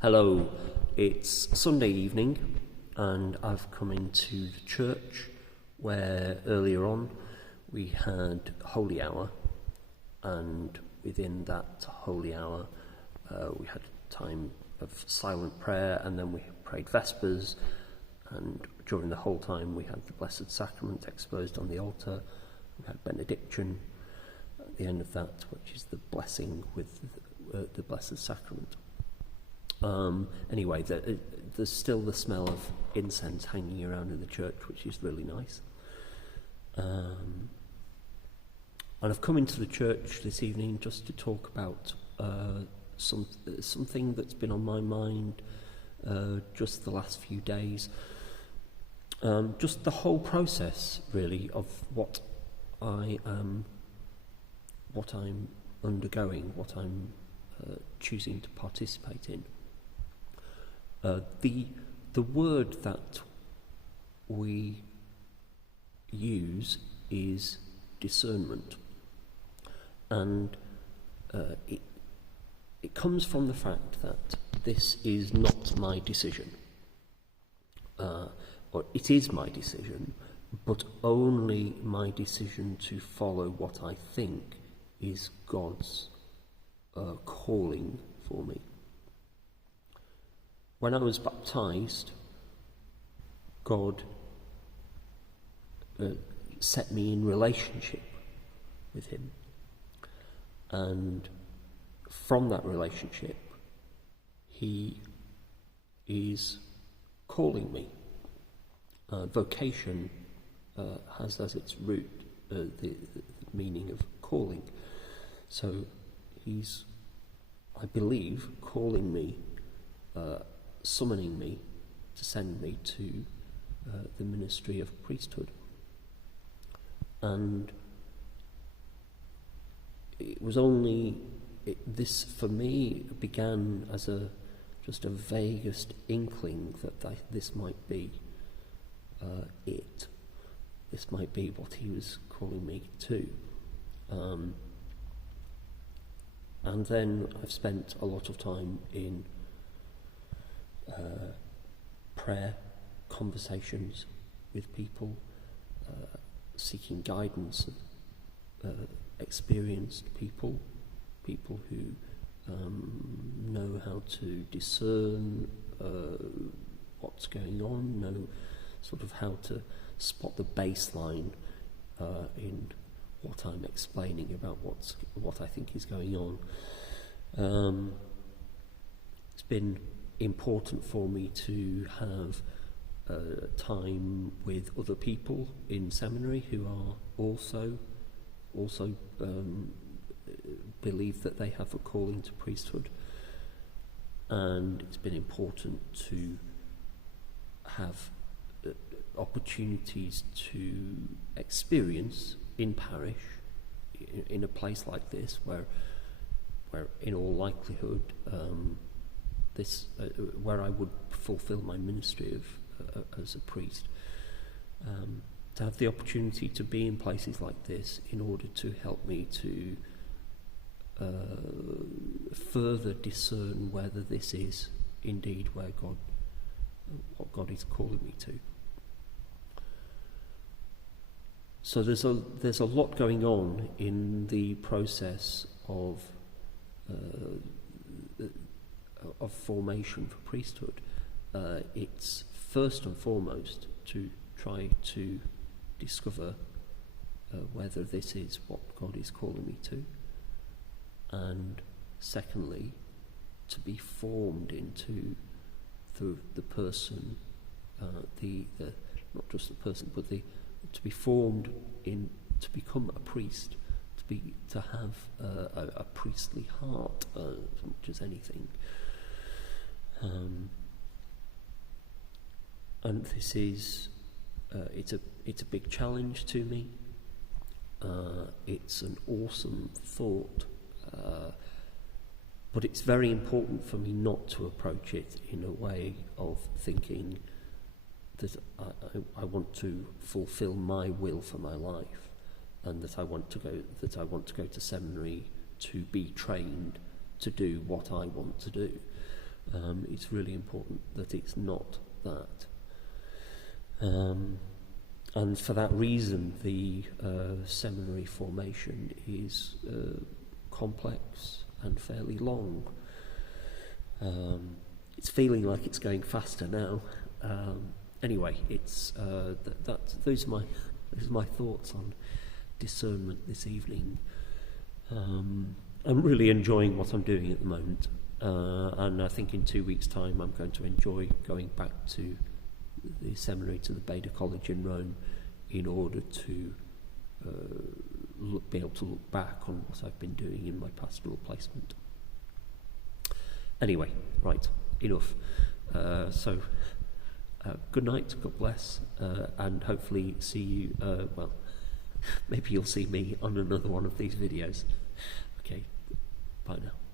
Hello, it's Sunday evening and I've come into the church where earlier on we had Holy Hour, and within that Holy Hour we had a time of silent prayer, and then we prayed Vespers, and during the whole time we had the Blessed Sacrament exposed on the altar. We had benediction at the end of that, which is the blessing with the Blessed Sacrament. Anyway, there's still the smell of incense hanging around in the church, which is really nice. And I've come into the church this evening just to talk about something that's been on my mind just the last few days. Just the whole process, really, of what I'm undergoing, what I'm choosing to participate in. The word that we use is discernment, and it comes from the fact that this is not my decision, or it is my decision, but only my decision to follow what I think is God's calling for me. When I was baptized, God set me in relationship with him, and from that relationship he is calling me. Vocation has as its root the meaning of calling, so he's, I believe, calling me, summoning me to send me to the ministry of priesthood. And it was only this for me began as just a vaguest inkling that this might be it. This might be what he was calling me to. And then I've spent a lot of time in prayer, conversations with people, seeking guidance of experienced people who know how to discern what's going on, know sort of how to spot the baseline in what I'm explaining about what I think is going on. It's been important for me to have time with other people in seminary who are also believe that they have a calling to priesthood, and it's been important to have opportunities to experience in parish, in a place like this, where in all likelihood where I would fulfill my ministry of as a priest, to have the opportunity to be in places like this in order to help me to further discern whether this is indeed what God is calling me to. So there's a lot going on in the process of formation for priesthood. It's first and foremost to try to discover whether this is what God is calling me to, and secondly, to be formed into the person, not just the person, but to be formed to become a priest, to have a priestly heart as much as anything. And this is it's a big challenge to me. It's an awesome thought, but it's very important for me not to approach it in a way of thinking that I want to fulfill my will for my life, and that I want to go to seminary to be trained to do what I want to do. It's really important that it's not that. And for that reason, the seminary formation is complex and fairly long. It's feeling like it's going faster now. Anyway, it's those are my thoughts on discernment this evening. I'm really enjoying what I'm doing at the moment, and I think in 2 weeks' time I'm going to enjoy going back to the seminary, to the Beda College in Rome, in order to be able to look back on what I've been doing in my pastoral placement. Anyway, right, enough. So good night, God bless, and hopefully see you, well, maybe you'll see me on another one of these videos. Okay, bye now.